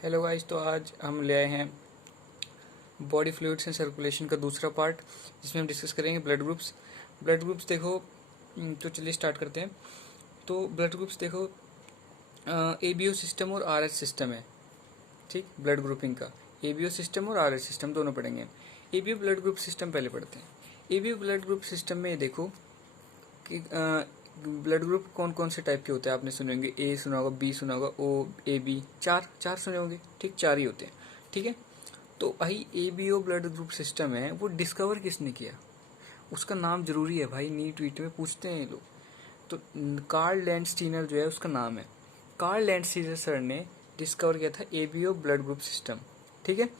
Hello guys, तो आज हम ले आए हैं बॉडी फ्लूइड्स एंड सर्कुलेशन का दूसरा पार्ट, जिसमें हम डिस्कस करेंगे ब्लड ग्रुप्स। ब्लड ग्रुप्स देखो, तो चलिए स्टार्ट करते हैं। तो ब्लड ग्रुप्स देखो, एबीओ सिस्टम और आरएच सिस्टम है। ठीक, ब्लड ग्रुपिंग का एबीओ सिस्टम और आरएच सिस्टम दोनों पढ़ेंगे। एबीओ ब्लड ग्रुप सिस्टम पहले पढ़ते हैं। एबीओ ब्लड ग्रुप सिस्टम में देखो कि ब्लड ग्रुप कौन कौन से टाइप के होते हैं। आपने सुने होंगे, ए सुना होगा, बी सुना होगा, ओ, ए, बी, चार चार सुने होंगे। ठीक, चार ही होते हैं। ठीक है, तो भाई एबीओ ब्लड ग्रुप सिस्टम है, वो डिस्कवर किसने किया? उसका नाम जरूरी है भाई, नीट वीट में पूछते हैं ये लोग। तो कार्ल लैंडस्टीनर जो है उसका नाम है। कार्ल लैंडस्टीनर सर ने डिस्कवर किया था एबीओ ब्लड ग्रुप सिस्टम। ठीक है,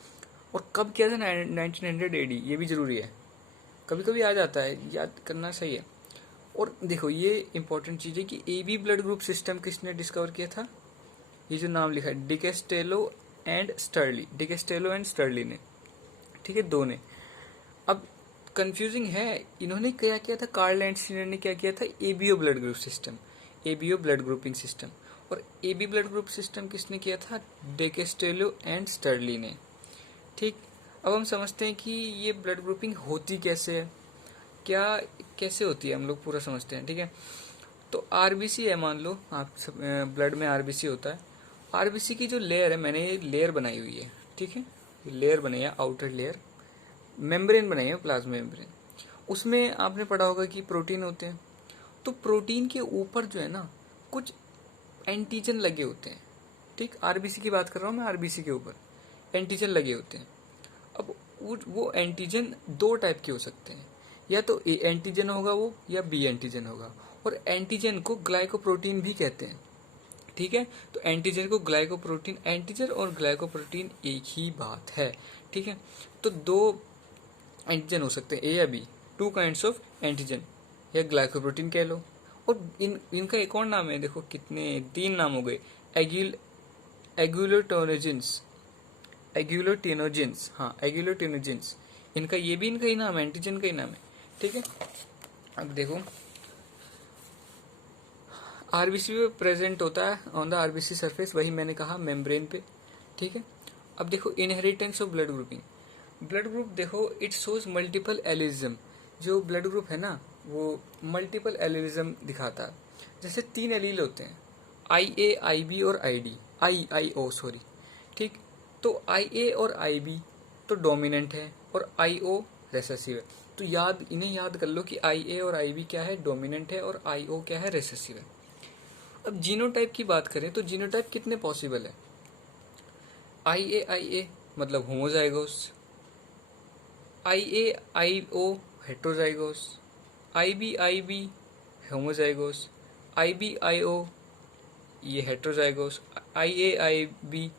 और कब किया था? 1900 एडी। ये भी जरूरी है, कभी कभी आ जाता है, याद करना सही है। और देखो, ये इंपॉर्टेंट चीज है कि एबी ब्लड ग्रुप सिस्टम किसने डिस्कवर किया था? ये जो नाम लिखा है, डिकेस्टेलो एंड स्टर्ली, डिकेस्टेलो एंड स्टर्ली ने। ठीक है, दो ने। अब कंफ्यूजिंग है, इन्होंने क्या किया था? कार्ल लैंडस्टीनर ने क्या किया था? ABO blood group system, ABO blood grouping system. और एबी ब्लड ग्रुप सिस्टम किसने किया था? डेकेस्टेलो एंड स्टर्ली ने। ठीक, अब हम समझते हैं कि ये ब्लड ग्रुपिंग होती कैसे है, क्या कैसे होती है, हम लोग पूरा समझते हैं। ठीक है, तो आरबीसी है, मान लो आप ब्लड में आरबीसी होता है। आरबीसी की जो लेयर है, मैंने ये लेयर बनाई हुई है। ठीक है, ये लेयर बनाई है, आउटर लेयर, मेम्ब्रेन बनाई है, प्लाज्मा मेम्ब्रेन। उसमें आपने पढ़ा होगा कि प्रोटीन होते हैं। तो प्रोटीन के ऊपर जो है ना, कुछ एंटीजन लगे होते हैं। ठीक, आरबीसी की बात कर रहा हूँ मैं, आरबीसी के ऊपर एंटीजन लगे होते हैं। अब वो एंटीजन दो टाइप के हो सकते हैं, या तो ए एंटीजन होगा वो, या बी एंटीजन होगा। और एंटीजन को ग्लाइकोप्रोटीन भी कहते हैं। ठीक है, तो एंटीजन को ग्लाइकोप्रोटीन, एंटीजन और ग्लाइकोप्रोटीन एक ही बात है। ठीक है, तो दो एंटीजन हो सकते हैं, ए या B, two kinds of antigen, या ग्लाइकोप्रोटीन कह लो। और इनका एक और नाम है, देखो कितने, तीन नाम हो गए। एग्यूल एग्यूलोटोनोजेंस, एग्यूलोटेनोजेंस, हाँ एग्यूलोटेनोजेंस, इनका ये भी इनका ही नाम है, एंटीजन का ही नाम है। ठीक है, अब देखो आरबीसी पे प्रेजेंट होता है ऑन द आरबीसी सरफेस, वही मैंने कहा, मेम्ब्रेन पे। ठीक है, अब देखो inheritance of blood grouping. Blood group देखो, इट शोज मल्टीपल एलिज्म। जो ब्लड ग्रुप है ना, वो मल्टीपल एलिज्म दिखाता है। जैसे तीन एलील होते हैं, आई ए, आई बी और I D, I O sorry. ठीक, तो आई ए और आई बी तो डोमिनेंट है, और आई ओ रेसेसिव है। तो इन्हें याद कर लो कि आई ए और आई बी क्या है? डोमिनेंट है, और आई ओ क्या है? रेसेसिव है। अब जीनोटाइप की बात करें तो जीनोटाइप कितने पॉसिबल है? आई ए मतलब होमोजाइगोस, आई ए आई ओ हेट्रोजाइगोस, आई बी होमोजाइगोस, आई ओ ये हेट्रोजाइगोस, आई बी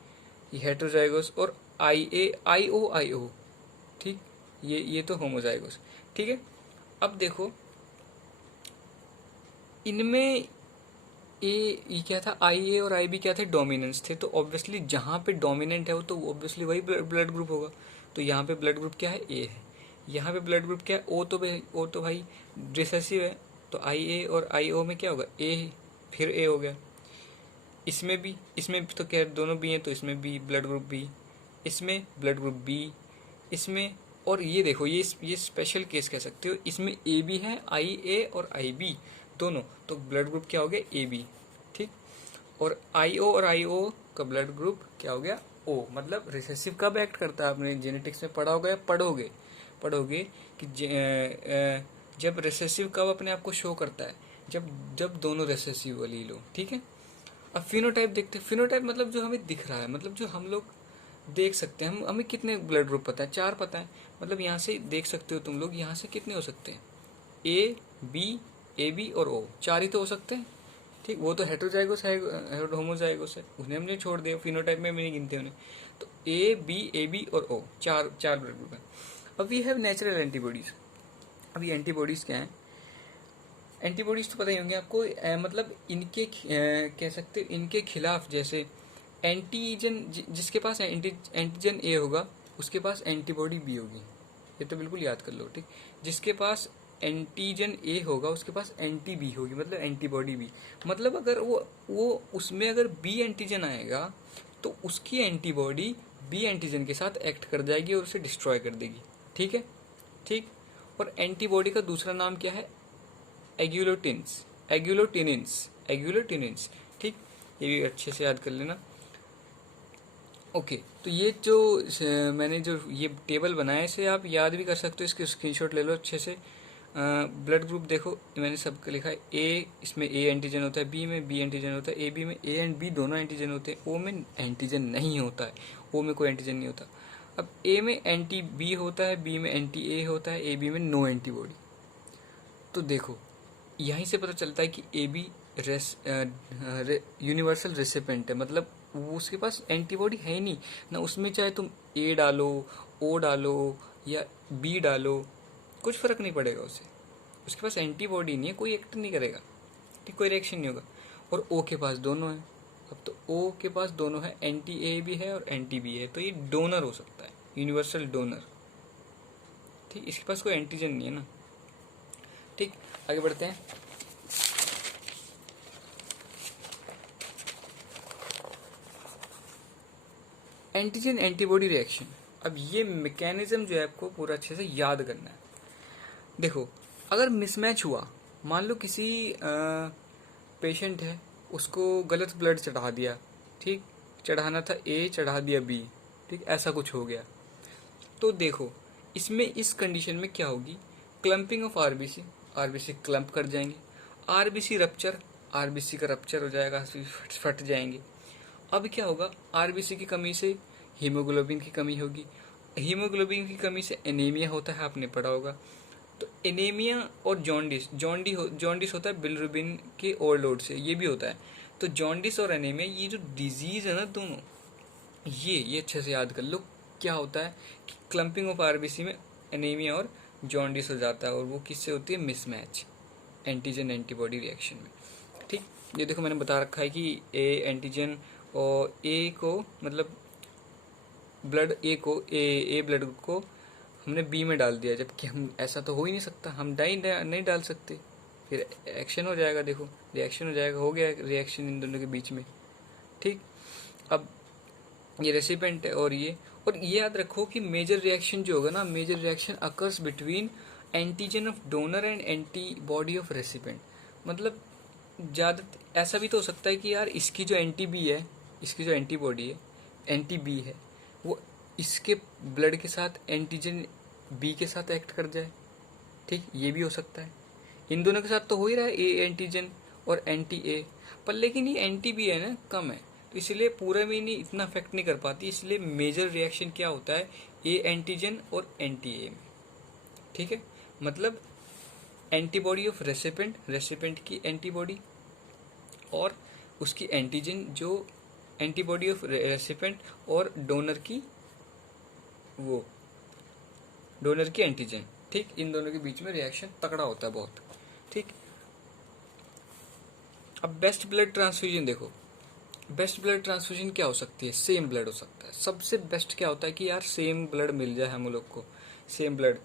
ये हेट्रोजाइगोस, और आई ओ। ठीक, ये तो होमोजाइगोस। ठीक है, अब देखो इनमें ये क्या था? आई ए और आई बी क्या थे? डोमिनेंस थे। तो ऑब्वियसली जहां पे डोमिनेंट है वो, तो ऑब्वियसली वही ब्लड ग्रुप होगा। तो यहाँ पे ब्लड ग्रुप क्या है? ए है। यहाँ पे ब्लड ग्रुप क्या है? ओ तो भाई रिसेसिव है। तो आई ए और आई ओ में क्या होगा? ए, फिर ए हो गया। इसमें तो क्या, दोनों बी हैं, तो इसमें बी, ब्लड ग्रुप बी, इसमें ब्लड ग्रुप बी, इसमें। और ये देखो, ये स्पेशल केस कह सकते हो, इसमें ए बी है, आई ए और आई बी दोनों, तो ब्लड ग्रुप क्या हो गया? A B. ठीक, और आई ओ और आई ओ का ब्लड ग्रुप क्या हो गया? ओ। मतलब रिसेसिव कब एक्ट करता है? आपने जेनेटिक्स में पढ़ा होगा या पढ़ोगे कि जब रिसेसिव कब अपने आप को शो करता है? जब जब दोनों रिसेसिव वाली लो। ठीक है, अब फिनोटाइप देखते हैं। फिनोटाइप मतलब जो हमें दिख रहा है, मतलब जो हम लोग देख सकते हैं। हमें कितने ब्लड ग्रुप पता है? चार पता है। मतलब यहाँ से देख सकते हो तुम लोग, यहाँ से कितने हो सकते हैं? ए बी और ओ, चार ही तो हो सकते हैं। ठीक, वो तो हेट्रोजाइगोस है, होमोजाइगोस है, उन्हें हमने छोड़ दिया, फिनोटाइप में भी नहीं गिनते उन्हें। तो ए बी और ओ, चार चार ब्लड ग्रुप है। अब वी हैव नेचुरल एंटीबॉडीज। अब ये एंटीबॉडीज क्या है? एंटीबॉडीज तो पता ही होंगे आपको, मतलब इनके कह सकते हो इनके खिलाफ। जैसे एंटीजन, जिसके पास एंटीजन ए होगा उसके पास एंटीबॉडी बी होगी, ये तो बिल्कुल याद कर लो। ठीक, जिसके पास एंटीजन ए होगा उसके पास एंटी बी होगी, मतलब एंटीबॉडी बी। मतलब अगर वो उसमें अगर बी एंटीजन आएगा तो उसकी एंटीबॉडी बी एंटीजन के साथ एक्ट कर जाएगी और उसे डिस्ट्रॉय कर देगी। ठीक है, ठीक। और एंटीबॉडी का दूसरा नाम क्या है? एग्यूलोटिन्स, एग्यूलोटिनिन्स, एग्यूलोटिनिन्स। ठीक, ये भी अच्छे से याद कर लेना। ओके, तो ये जो मैंने जो ये टेबल बनाया है, इसे आप याद भी कर सकते हो, इसके स्क्रीनशॉट ले लो अच्छे से। ब्लड ग्रुप देखो, मैंने सबको लिखा है। ए, इसमें ए एंटीजन होता है, बी में बी एंटीजन होता है, ए बी में ए एंड बी दोनों एंटीजन होते हैं, ओ में एंटीजन नहीं होता है, ओ में कोई एंटीजन नहीं होता। अब ए में एंटी बी होता है, बी में एंटी ए होता है, ए बी में नो एंटीबॉडी। तो देखो यहीं से पता चलता है कि ए बी यूनिवर्सल रेसिपेंट है, मतलब वो उसके पास एंटीबॉडी है ही नहीं ना। उसमें चाहे तुम ए डालो, ओ डालो या बी डालो, कुछ फर्क नहीं पड़ेगा उसे, उसके पास एंटीबॉडी नहीं है, कोई एक्ट नहीं करेगा, ठीक, कोई रिएक्शन नहीं होगा। और ओ के पास दोनों है। अब तो ओ के पास दोनों है, एंटी ए भी है और एंटी बी है, तो ये डोनर हो सकता है, यूनिवर्सल डोनर। ठीक, इसके पास कोई एंटीजन नहीं है ना। ठीक, आगे बढ़ते हैं। Antigen antibody reaction. अब ये मैकेनिज्म जो है आपको पूरा अच्छे से याद करना है। देखो, अगर मिसमैच हुआ, मान लो किसी पेशेंट है, उसको गलत ब्लड चढ़ा दिया, ठीक, चढ़ाना था ए, चढ़ा दिया बी, ठीक, ऐसा कुछ हो गया, तो देखो इसमें इस कंडीशन में क्या होगी? Clumping of RBC, RBC clump कर जाएंगे, आरबीसी रप्चर, आरबीसी का रप्चर हो जाएगा, फट जाएंगे। अब क्या होगा? आरबीसी की कमी से हीमोग्लोबिन की कमी होगी, हीमोग्लोबिन की कमी से एनीमिया होता है, आपने पढ़ा होगा। तो एनीमिया और जॉन्डिस होता है बिलिरुबिन के ओवरलोड से, ये भी होता है। तो जॉन्डिस और एनीमिया, ये जो डिजीज है ना दोनों, ये अच्छे से याद कर लो। क्या होता है कि क्लम्पिंग ऑफ आरबीसी में एनीमिया और जॉन्डिस हो जाता है, और वो किससे होती है? मिसमैच, एंटीजन एंटीबॉडी रिएक्शन में। ठीक, ये देखो मैंने बता रखा है कि ए एंटीजन और ए को, मतलब ब्लड ए को, ए ब्लड को हमने बी में डाल दिया, जबकि हम, ऐसा तो हो ही नहीं सकता, हम नहीं डाल सकते, फिर एक्शन हो जाएगा। देखो रिएक्शन हो जाएगा, हो गया रिएक्शन इन दोनों के बीच में। ठीक, अब ये रेसिपेंट है और ये याद रखो कि मेजर रिएक्शन जो होगा ना, major reaction occurs between antigen of donor and antibody of recipient. मतलब ज़्यादा ऐसा भी तो हो सकता है कि यार इसकी जो एंटी बी है, इसकी जो एंटीबॉडी है, एंटी बी है, वो इसके ब्लड के साथ एंटीजन बी के साथ एक्ट कर जाए। ठीक, ये भी हो सकता है। इन दोनों के साथ तो हो ही रहा है, ए एंटीजन और एंटी ए, पर लेकिन ये एंटी बी है ना, कम है, तो इसलिए पूरे में नहीं इतना अफेक्ट नहीं कर पाती। इसलिए मेजर रिएक्शन क्या होता है? ए एंटीजन और एंटी ए में। ठीक है, मतलब एंटीबॉडी ऑफ रेसिपेंट, रेसिपेंट की एंटीबॉडी और उसकी एंटीजन, जो एंटीबॉडी ऑफ रेसिपेंट और डोनर की, वो डोनर की एंटीजन। ठीक, इन दोनों के बीच में रिएक्शन तगड़ा होता है बहुत। ठीक, अब बेस्ट ब्लड ट्रांसफ्यूजन देखो, बेस्ट ब्लड ट्रांसफ्यूजन क्या हो सकती है? सेम ब्लड हो सकता है। सबसे बेस्ट क्या होता है कि यार सेम ब्लड मिल जाए हम लोग को, सेम ब्लड।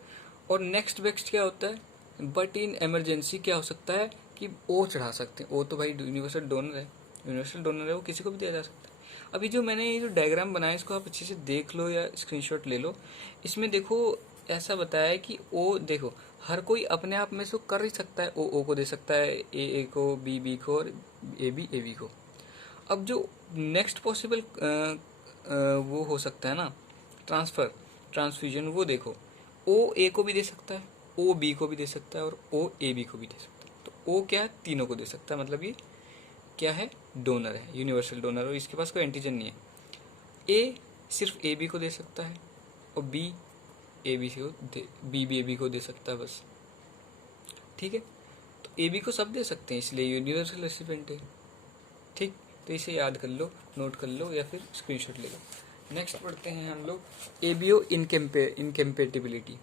और नेक्स्ट बेस्ट क्या होता है? बट इन इमरजेंसी क्या हो सकता है कि ओ चढ़ा सकते हैं। ओ तो भाई यूनिवर्सल डोनर है, यूनिवर्सल डोनर है, वो किसी को भी दिया जा सकता है। अभी जो मैंने ये जो डायग्राम बनाया, इसको आप अच्छे से देख लो या स्क्रीनशॉट ले लो। इसमें देखो ऐसा बताया है कि ओ, देखो हर कोई अपने आप में से कर ही सकता है, ओ को दे सकता है, ए को, बी को, और ए बी को। अब जो नेक्स्ट पॉसिबल वो हो सकता है ना, ट्रांसफ्यूजन, वो देखो ओ ए को भी दे सकता है, ओ बी को भी दे सकता है, और ओ ए बी को भी दे सकता है। तो ओ क्या है? तीनों को दे सकता है, मतलब ये क्या है? डोनर है, यूनिवर्सल डोनर, और इसके पास कोई एंटीजन नहीं है। ए सिर्फ ए बी को दे सकता है, और बी ए बी को दे सकता है बस। ठीक है, तो ए बी को सब दे सकते हैं, इसलिए यूनिवर्सल रेसिपिएंट है। ठीक, तो इसे याद कर लो, नोट कर लो या फिर स्क्रीनशॉट ले लो। नेक्स्ट पढ़ते हैं हम लोग एबीओ इनकम्पेटिबिलिटी।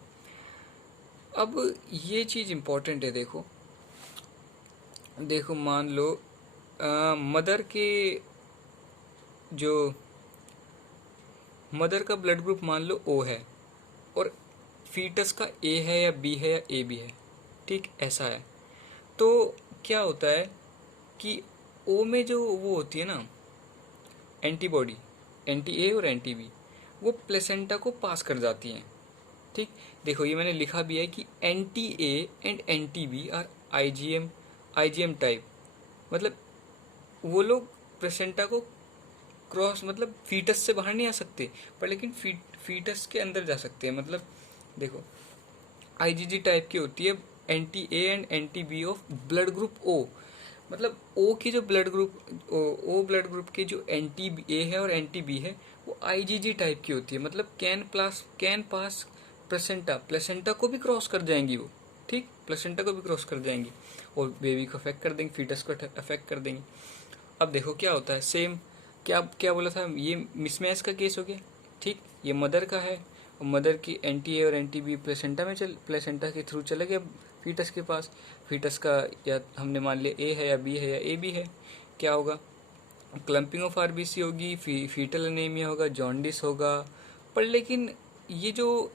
अब ये चीज़ इंपॉर्टेंट है। देखो मान लो मदर का ब्लड ग्रुप मान लो ओ है, और फीटस का ए है या बी है या ए बी है। ठीक, ऐसा है। तो क्या होता है कि ओ में जो वो होती है ना एंटीबॉडी, एंटी ए और एंटी बी, वो प्लेसेंटा को पास कर जाती हैं। ठीक, देखो ये मैंने लिखा भी है कि anti A and anti B are IgM type, मतलब वो लोग प्लेसेंटा को क्रॉस, मतलब फीटस से बाहर नहीं आ सकते, पर लेकिन फीटस के अंदर जा सकते हैं। मतलब देखो आईजीजी टाइप की होती है anti A and anti B of blood group O, मतलब ओ की जो blood group O blood group के जो एंटी ए है और एंटी बी है वो आईजीजी टाइप की होती है, मतलब कैन पास प्लेसेंटा को भी क्रॉस कर जाएंगी वो। ठीक, प्लेसेंटा को भी क्रॉस कर जाएंगी और बेबी को अफेक्ट कर देंगे, फीटस को अफेक्ट कर देंगे। अब देखो क्या होता है, सेम क्या क्या बोला था, ये मिसमैच का केस हो गया। ठीक, ये मदर का है और मदर की एंटी ए और एंटी बी प्लेसेंटा के थ्रू चले गए फीटस के पास। फीटस का या हमने मान लिया ए है या बी है या ए बी है, क्या होगा, क्लम्पिंग ऑफ आरबीसी होगी, फीटल एनीमिया होगा, जॉन्डिस होगा। पर लेकिन ये जो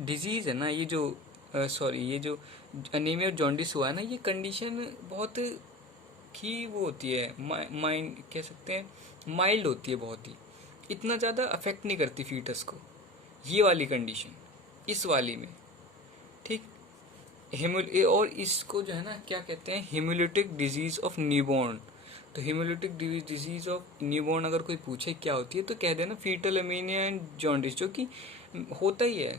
डिजीज़ है ना, ये जो ये जो एनीमिया और जॉन्डिस हुआ है ना, ये कंडीशन बहुत ही वो होती है, माइंड कह सकते हैं माइल्ड होती है बहुत ही, इतना ज़्यादा अफेक्ट नहीं करती फीटस को ये वाली कंडीशन, इस वाली में। ठीक, और इसको जो है ना क्या कहते हैं, हेमोलिटिक डिजीज ऑफ न्यूबॉर्न। तो हेमोलिटिक डिजीज ऑफ न्यूबॉर्न अगर कोई पूछे क्या होती है तो कह देना फीटल एनीमिया एंड जॉन्डिस, जो कि होता ही है।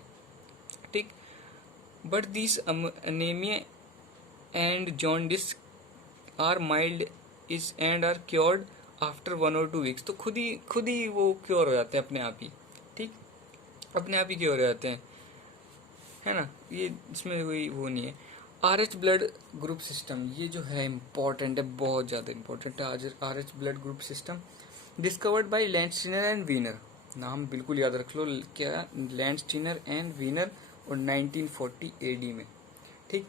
ठीक, but this anaemia and jaundice are mild is and are cured after 1 और 2 वीक्स। तो खुद ही वो क्योर हो जाते हैं अपने आप ही। ठीक, अपने आप ही क्योर हो जाते हैं, है ना, ये इसमें कोई वो नहीं है। RH ब्लड ग्रुप सिस्टम, ये जो है इम्पोर्टेंट है, बहुत ज़्यादा इम्पोर्टेंट है। RH blood group system discovered by Landsteiner and Wiener, नाम बिल्कुल याद रख लो क्या, लैंडस्टीनर एंड वीनर, और 1940 AD में। ठीक,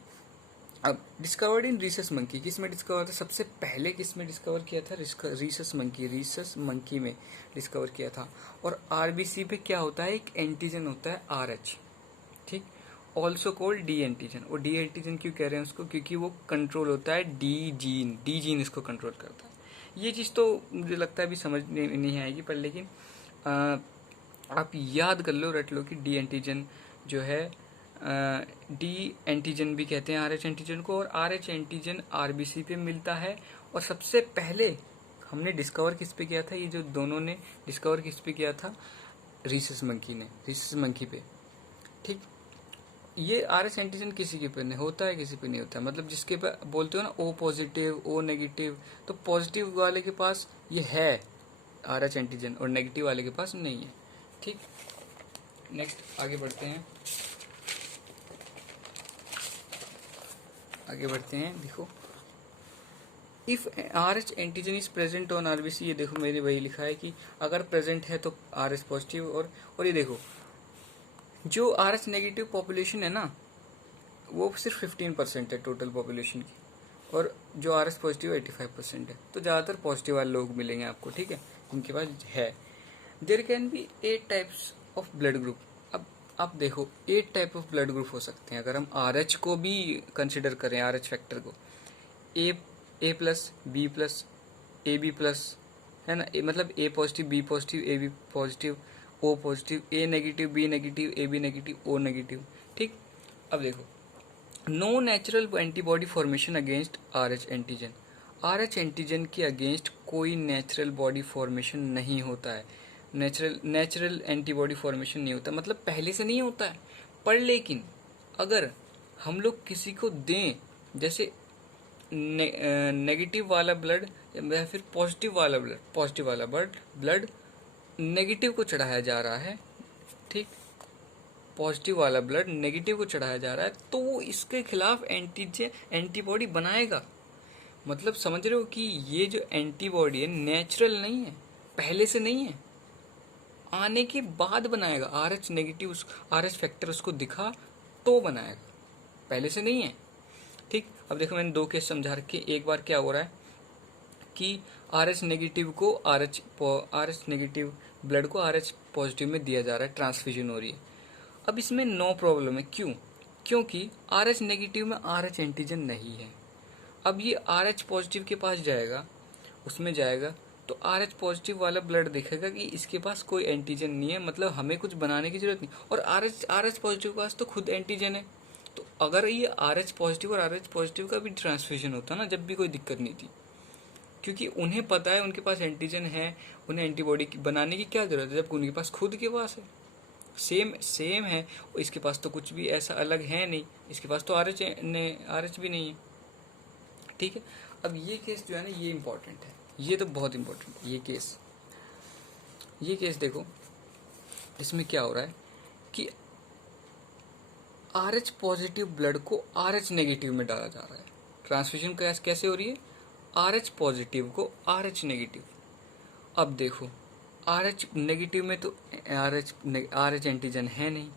अब डिस्कवर्ड इन रीसस मंकी, किस में डिस्कवर था, सबसे पहले किस में डिस्कवर किया था, रीसस मंकी में डिस्कवर किया था। और आरबीसी पे क्या होता है, एक एंटीजन होता है RH। ठीक, ऑल्सो कॉल्ड डी एंटीजन। और डी एंटीजन क्यों कह रहे हैं उसको, क्योंकि वो कंट्रोल होता है डी जीन इसको कंट्रोल करता है। ये चीज़ तो मुझे लगता है अभी समझ नहीं आएगी, पर लेकिन आप याद कर लो, रट लो कि डी एंटीजन जो है, डी एंटीजन भी कहते हैं RH एंटीजन को, और RH एंटीजन आरबीसी पे मिलता है। और सबसे पहले हमने डिस्कवर किस पे किया था, ये जो दोनों ने डिस्कवर किस पे किया था, रीसस मंकी पे। ठीक, ये RH एंटीजन किसी के पे नहीं होता है, किसी पे नहीं होता है, मतलब जिसके पे बोलते हो ना O पॉजिटिव O नेगेटिव, तो पॉजिटिव वाले के पास ये है RH एंटीजन और नेगेटिव वाले के पास नहीं है। ठीक, नेक्स्ट आगे बढ़ते हैं। देखो, if RH antigen is present on RBC, ये देखो मेरे वही लिखा है कि अगर प्रेजेंट है तो RH पॉजिटिव, और ये देखो जो RH नेगेटिव पॉपुलेशन है ना, वो सिर्फ 15% है टोटल पॉपुलेशन की, और जो RH पॉजिटिव 85% है। तो ज़्यादातर पॉजिटिव वाले लोग मिलेंगे आपको, ठीक है, उनके पास है। There can be 8 types of blood group. अब आप देखो 8 टाइप ऑफ ब्लड ग्रुप हो सकते हैं अगर हम RH को भी कंसिडर करें, RH फैक्टर को, A plus, B plus, AB plus, है ना, मतलब A positive, B positive, AB positive, O positive, A negative, B negative, AB negative, O negative. ठीक, अब देखो, no natural antibody formation against RH antigen. RH antigen के against कोई natural body formation नहीं होता है, नेचुरल एंटीबॉडी फॉर्मेशन नहीं होता, मतलब पहले से नहीं होता है। पर लेकिन अगर हम लोग किसी को दें, जैसे नेगेटिव वाला ब्लड या फिर पॉजिटिव वाला ब्लड नेगेटिव को चढ़ाया जा रहा है, ठीक, पॉजिटिव वाला ब्लड नेगेटिव को चढ़ाया जा रहा है, तो वो इसके खिलाफ एंटीबॉडी बनाएगा। मतलब समझ रहे हो कि ये जो एंटीबॉडी है नेचुरल नहीं है, पहले से नहीं है, आने के बाद बनाएगा। RH फैक्टर उसको दिखा तो बनाएगा, पहले से नहीं है। ठीक, अब देखो मैंने 2 केस समझा रखे। एक बार क्या हो रहा है कि RH नेगेटिव को RH नेगेटिव ब्लड को RH पॉजिटिव में दिया जा रहा है, ट्रांसफ्यूजन हो रही है। अब इसमें नो प्रॉब्लम है, क्यों? क्योंकि RH नेगेटिव में RH एंटीजन नहीं है। अब ये RH पॉजिटिव के पास जाएगा, उसमें जाएगा, तो तो RH पॉजिटिव वाला ब्लड देखेगा कि इसके पास कोई एंटीजन नहीं है, मतलब हमें कुछ बनाने की जरूरत नहीं, और RH पॉजिटिव के पास तो खुद एंटीजन है। तो अगर ये RH पॉजिटिव और RH पॉजिटिव का भी ट्रांसफ्यूजन होता ना, जब भी कोई दिक्कत नहीं थी, क्योंकि उन्हें पता है उनके पास एंटीजन है, उन्हें एंटीबॉडी बनाने की क्या जरूरत है जब उनके पास खुद के पास है, सेम सेम है। इसके पास तो कुछ भी ऐसा अलग है नहीं, इसके पास तो RH भी नहीं है। ठीक है, अब ये केस जो है ना, ये इंपॉर्टेंट है, ये तो बहुत इंपॉर्टेंट है ये केस देखो, इसमें क्या हो रहा है कि RH पॉजिटिव ब्लड को RH नेगेटिव में डाला जा रहा है। ट्रांसफ्यूजन कैसे हो रही है, RH पॉजिटिव को RH नेगेटिव। अब देखो RH नेगेटिव में तो RH एंटीजन है नहीं,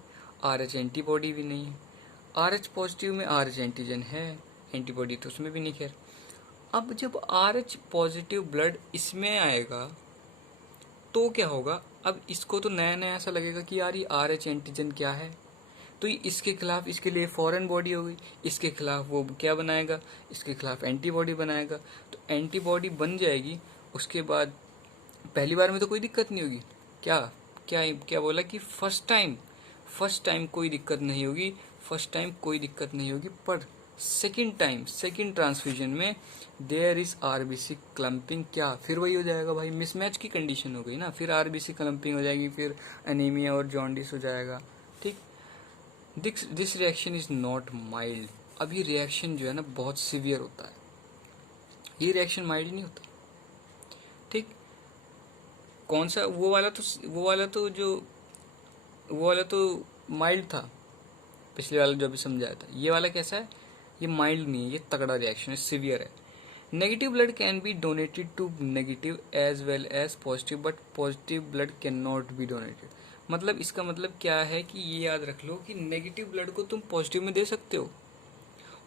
RH एंटीबॉडी भी नहीं है। RH पॉजिटिव में RH एंटीजन है, एंटीबॉडी तो उसमें भी नहीं। खैर, अब जब RH पॉजिटिव ब्लड इसमें आएगा तो क्या होगा, अब इसको तो नया नया ऐसा लगेगा कि यार ये RH एंटीजन क्या है, तो इसके खिलाफ इसके लिए फॉरेन बॉडी हो गई, इसके खिलाफ वो क्या बनाएगा, इसके खिलाफ एंटीबॉडी बनाएगा। तो एंटीबॉडी बन जाएगी, उसके बाद पहली बार में तो कोई दिक्कत नहीं होगी, क्या क्या क्या बोला कि फर्स्ट टाइम कोई दिक्कत नहीं होगी, पर सेकंड ट्रांसफ्यूजन में देयर इज RBC क्लम्पिंग, क्या फिर वही हो जाएगा भाई, मिसमैच की कंडीशन हो गई ना, फिर RBC क्लम्पिंग हो जाएगी, फिर एनीमिया और जॉन्डिस हो जाएगा। ठीक, this reaction is not mild. अब ये रिएक्शन जो है ना बहुत सीवियर होता है, ये रिएक्शन माइल्ड नहीं होता। ठीक, कौन सा वो वाला तो माइल्ड था, पिछले वाला जो भी समझाया था, ये वाला कैसा है, ये माइल्ड नहीं है, ये तगड़ा रिएक्शन है, सीवियर है। Negative blood can be donated to negative as well as positive, but positive blood can not be donated. मतलब इसका मतलब क्या है कि ये याद रख लो कि नेगेटिव ब्लड को तुम पॉजिटिव में दे सकते हो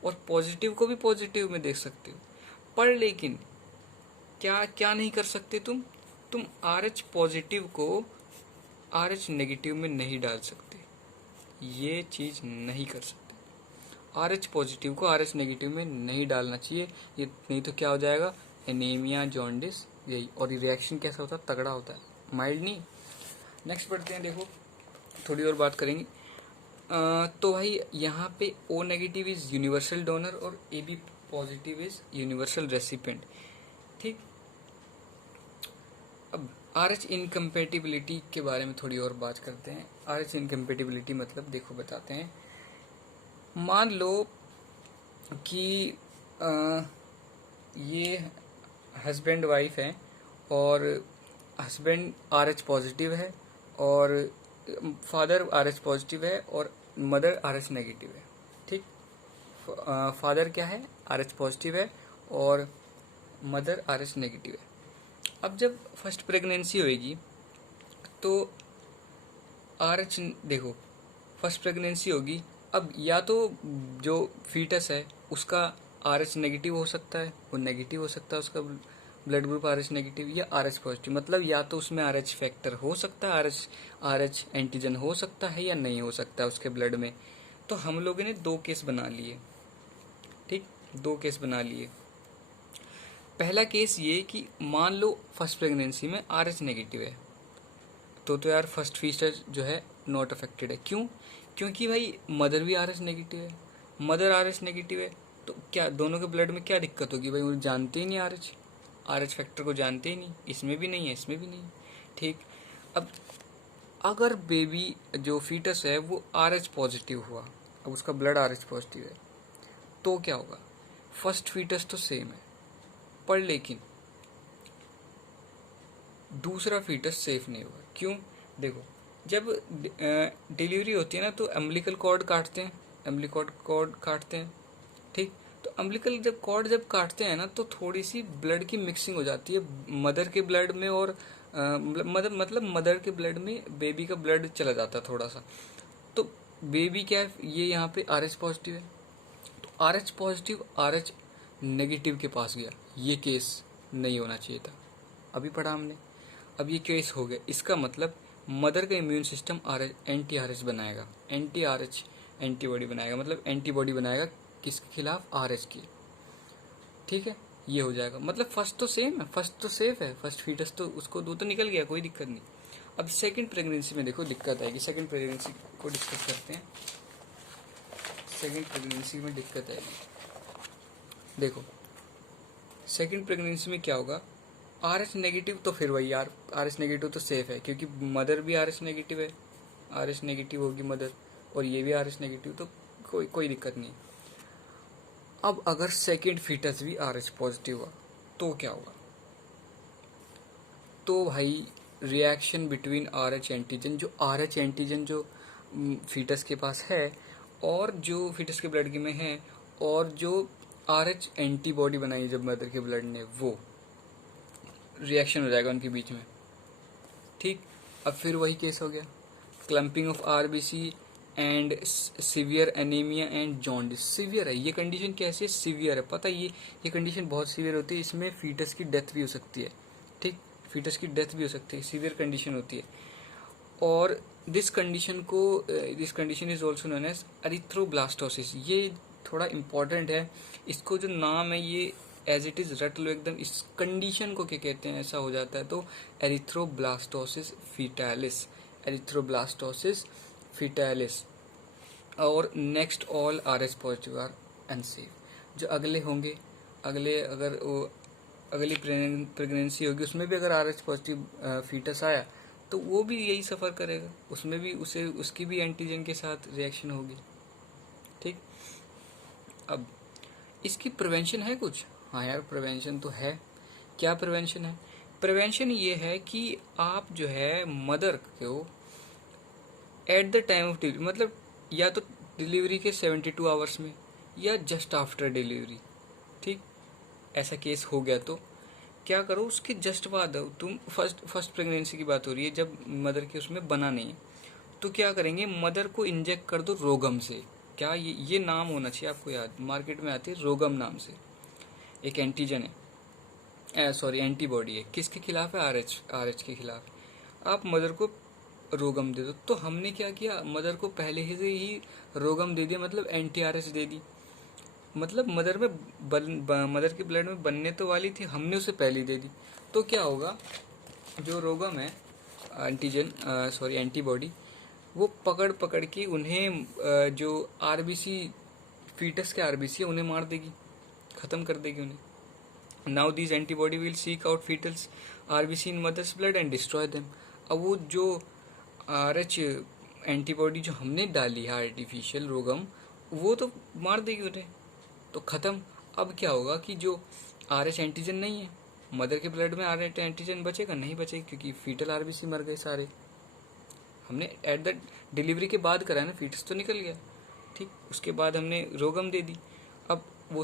और पॉजिटिव को भी पॉजिटिव में दे सकते हो, पर लेकिन क्या क्या नहीं कर सकते तुम RH पॉजिटिव को RH नेगेटिव में नहीं डाल सकते, ये चीज़ नहीं कर सकते। RH पॉजिटिव को RH नेगेटिव में नहीं डालना चाहिए, ये नहीं तो क्या हो जाएगा, एनीमिया, जॉन्डिस, यही। और ये रिएक्शन कैसा होता है, तगड़ा होता है, माइल्ड नहीं। नेक्स्ट पढ़ते हैं, देखो थोड़ी और बात करेंगे। तो भाई यहाँ पे O negative is universal donor और AB positive is universal recipient. ठीक, अब RH इनकम्पेटिबिलिटी के बारे में थोड़ी और बात करते हैं। RH इनकम्पेटिबिलिटी मतलब देखो बताते हैं, मान लो कि ये हस्बैंड वाइफ है और हस्बैंड RH पॉजिटिव है और फादर RH पॉजिटिव है और मदर RH नेगेटिव है। ठीक, फादर क्या है, RH पॉजिटिव है और मदर RH नेगेटिव है। अब जब फर्स्ट प्रेगनेंसी होएगी तो RH देखो, फर्स्ट प्रेगनेंसी होगी, अब या तो जो फीटस है उसका RH नेगेटिव हो सकता है, वो नेगेटिव हो सकता है उसका ब्लड ग्रुप RH नेगेटिव या RH पॉजिटिव, मतलब या तो उसमें RH फैक्टर हो सकता है, RH एंटीजन हो सकता है या नहीं हो सकता है उसके ब्लड में। तो हम लोगों ने 2 केस बना लिए। ठीक, 2 केस बना लिए। पहला केस ये कि मान लो फर्स्ट प्रेगनेंसी में RH नेगेटिव है, तो यार फर्स्ट फीचर जो है नॉट अफेक्टेड है। क्यों, क्योंकि भाई मदर भी RH नेगेटिव है, तो क्या दोनों के ब्लड में क्या दिक्कत होगी भाई, वो जानते ही नहीं RH फैक्टर को जानते ही नहीं, इसमें भी नहीं है इसमें भी नहीं है। ठीक, अब अगर बेबी जो फीटस है वो RH पॉजिटिव हुआ, अब उसका ब्लड RH पॉजिटिव है, तो क्या होगा, फर्स्ट फीटस तो सेम है, पर लेकिन दूसरा फीटस सेफ नहीं होगा। क्यों, देखो जब डिलीवरी होती है ना तो अम्बिलिकल कॉर्ड काटते हैं, ठीक, तो अम्बिलिकल कॉर्ड जब काटते हैं ना तो थोड़ी सी ब्लड की मिक्सिंग हो जाती है मदर के ब्लड में और मदर के ब्लड में बेबी का ब्लड चला जाता है थोड़ा सा, तो बेबी क्या है, ये यहाँ पे RH पॉजिटिव है, तो RH पॉजिटिव RH नेगेटिव के पास गया, ये केस नहीं होना चाहिए था, अभी पढ़ा हमने। अब ये केस हो गया, इसका मतलब मदर का इम्यून सिस्टम एंटी RH बनाएगा, एंटीबॉडी बनाएगा, मतलब एंटीबॉडी बनाएगा किसके खिलाफ, RH की। ठीक है, ये हो जाएगा। मतलब फर्स्ट तो सेम है, फर्स्ट तो सेफ है, फर्स्ट फीटस तो उसको दो तो निकल गया, कोई दिक्कत नहीं। अब सेकंड प्रेगनेंसी में देखो दिक्कत आएगी। सेकंड प्रेगनेंसी को डिस्कस करते हैं। सेकंड प्रेगनेंसी में दिक्कत आएगी। देखो सेकंड प्रेगनेंसी में क्या होगा, RH नेगेटिव तो फिर वही यार, RH नेगेटिव तो सेफ है क्योंकि मदर भी RH नेगेटिव है, RH नेगेटिव होगी मदर, और ये भी RH नेगेटिव, तो कोई दिक्कत नहीं। अब अगर सेकंड फीटस भी RH पॉजिटिव हुआ तो क्या होगा, तो भाई रिएक्शन बिटवीन RH एंटीजन, जो RH एंटीजन जो फीटस के पास है और जो फीटस के ब्लड में है, और जो RH एंटीबॉडी बनाई जब मदर के ब्लड ने, वो रिएक्शन हो जाएगा उनके बीच में। ठीक, अब फिर वही केस हो गया, clumping of RBC and severe anaemia and jaundice. Severe है ये कंडीशन, कैसे सीवियर है पता है, ये कंडीशन बहुत सीवियर होती है, इसमें फीटस की डेथ भी हो सकती है। ठीक, फीटस की डेथ भी हो सकती है, सीवियर कंडीशन होती है। और this condition is also known as erythroblastosis. ये थोड़ा इंपॉर्टेंट है, इसको जो नाम है ये एज इट इज रट लो एकदम। इस कंडीशन को क्या कहते हैं, ऐसा हो जाता है तो एरिथ्रोब्लास्टोसिस फीटालिस, एरिथ्रोब्लास्टोसिस फीटालिस। और next all RH positive are unsafe. जो अगले होंगे, अगर वो अगली प्रेगनेंसी होगी उसमें भी अगर RH पॉजिटिव फीटस आया तो वो भी यही सफ़र करेगा, उसमें भी उसकी भी एंटीजन के साथ रिएक्शन होगी। ठीक, अब इसकी प्रिवेंशन है कुछ? हाँ यार प्रिवेंशन तो है। क्या प्रिवेंशन है? प्रिवेंशन ये है कि आप जो है मदर को at the time of delivery, मतलब या तो डिलीवरी के 72 आवर्स में या जस्ट आफ्टर डिलीवरी, ठीक, ऐसा केस हो गया तो क्या करो, उसके जस्ट बाद तुम फर्स्ट प्रेगनेंसी की बात हो रही है जब मदर के उसमें बना नहीं है, तो क्या करेंगे, मदर को इंजेक्ट कर दो रोगम से। क्या ये नाम होना चाहिए आपको याद, मार्केट में आती है रोगम नाम से, एक एंटीजन है, सॉरी एंटीबॉडी है, किसके खिलाफ है, RH के खिलाफ। आप मदर को रोगम दे दो। तो हमने क्या किया, मदर को पहले से ही रोगम दे दिया, मतलब एंटी-RH दे दी, मतलब मदर के ब्लड में बनने तो वाली थी, हमने उसे पहले दे दी। तो क्या होगा, जो रोगम है एंटीबॉडी, वो पकड़ के उन्हें जो RBC फीटस के RBC है उन्हें मार देगी, खत्म कर देगी उन्हें। Now this antibody will seek out fetal's RBC in mother's blood and destroy them. अब वो जो RH एंटीबॉडी जो हमने डाली है आर्टिफिशियल रोगम, वो तो मार देगी उन्हें, तो ख़त्म। अब क्या होगा कि जो RH एंटीजन नहीं है, मदर के ब्लड में RH एंटीजन बचेगा नहीं, बचेगा क्योंकि फीटल RBC मर गए सारे। हमने एट द डिलीवरी के बाद करा है ना, फीटस तो निकल गया, ठीक, उसके बाद हमने रोगम दे दी। अब